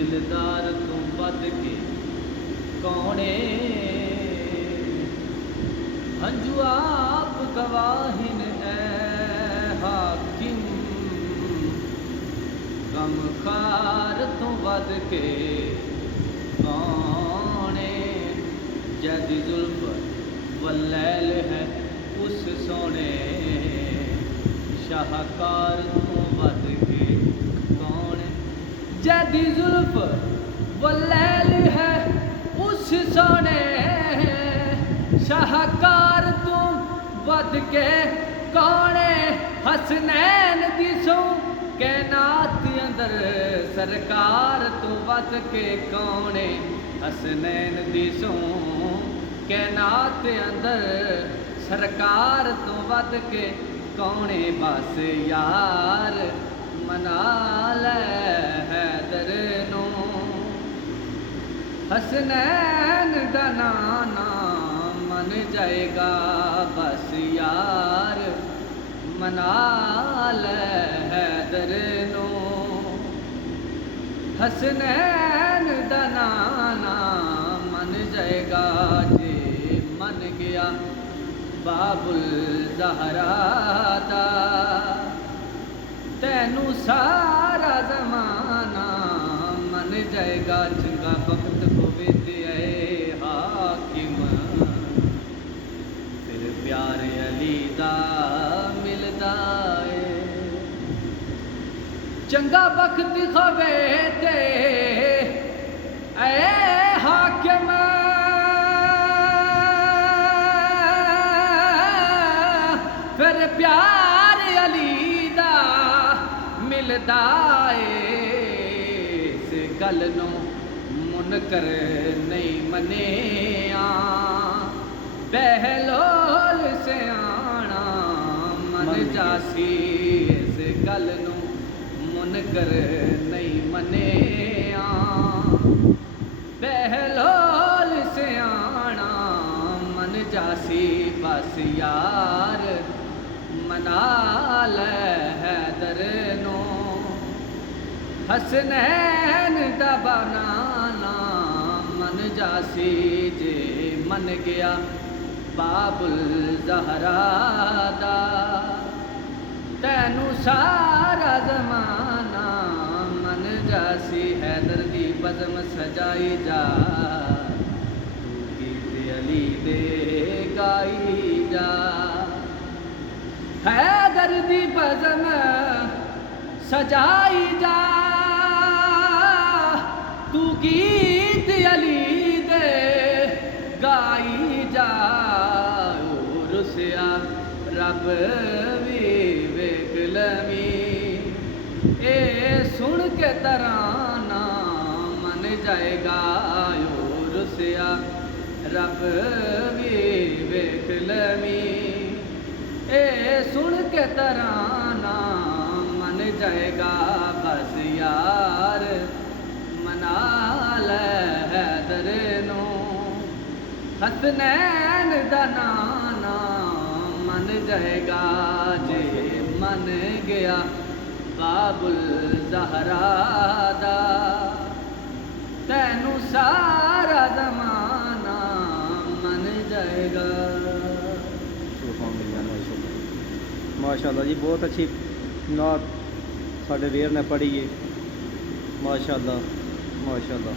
दिलदार तू बद के कौने हंजू आप गवाहिन ऐ हाकिम गम खार तू बद के कौने जैदी जुल्फ वलैल है उस सोने शाहकार तू बद के कौन जैदी जुल्फ वलैल है उस सोने शाहकार तू बद के कौने हसनैन दिसो कैनात अंदर सरकार तू बद के कौने हसनैन दिसो कैनात अंदर सरकार तू बद के कौने बस यार मना लै हैदर नू हसनैन दा नाना मन जाएगा बस यार मना लै हैदर नू हसनैन दा नाना मन जाएगा जे मन गया बाबुल ज़हरा दा तैनू सारा ज़माना मन जाएगा चंगा वक्त होवे ते ऐ हाकिम फिर प्यार अली दा मिलदा है चंगा वक्त होवे ते ऐ हाकिम फिर प्यार अली दा मिलदा है इस गल नू मुनकर नहीं मनिया बहलोल सियाणा मन जासी इस गल नू मुनकर नहीं मनिया बहलोल सियाणा मन जासी बस यार मना लै हैदर नू हसनैन दा बनाना मन जासी जे मन गया बाबुल ज़हरा दा तैनू सारा ज़माना मन जासी हैदर दी बज़म सजाई जा तू गीत अली दे गाई जा हैदर दी बज़म सजाई जा तू गीत अली दे गाई जा रुसिया रब भी वेख लवी ए सुन के तराना मन जाएगा रुसिया रब भी वेख लवी ए सुन के तराना मन जाएगा बस यार मना लै हैदर नू हसनैन दा नाना मन जाएगा जे मन गया बाबुल ज़हरा दा तैनू सारा ज़माना मन जाएगा। माशाअल्लाह जी बहुत अच्छी नात साढ़े वीर ने पढ़ी है माशाअल्लाह माशाअल्लाह।